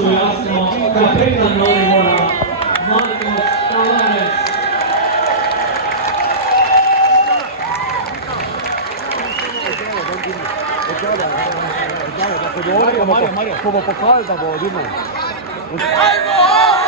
dobrodošlo jasno kapetan Maribora, Marko Stalanec. Mario, ko bo pokal, da bo vidno. Ajmo!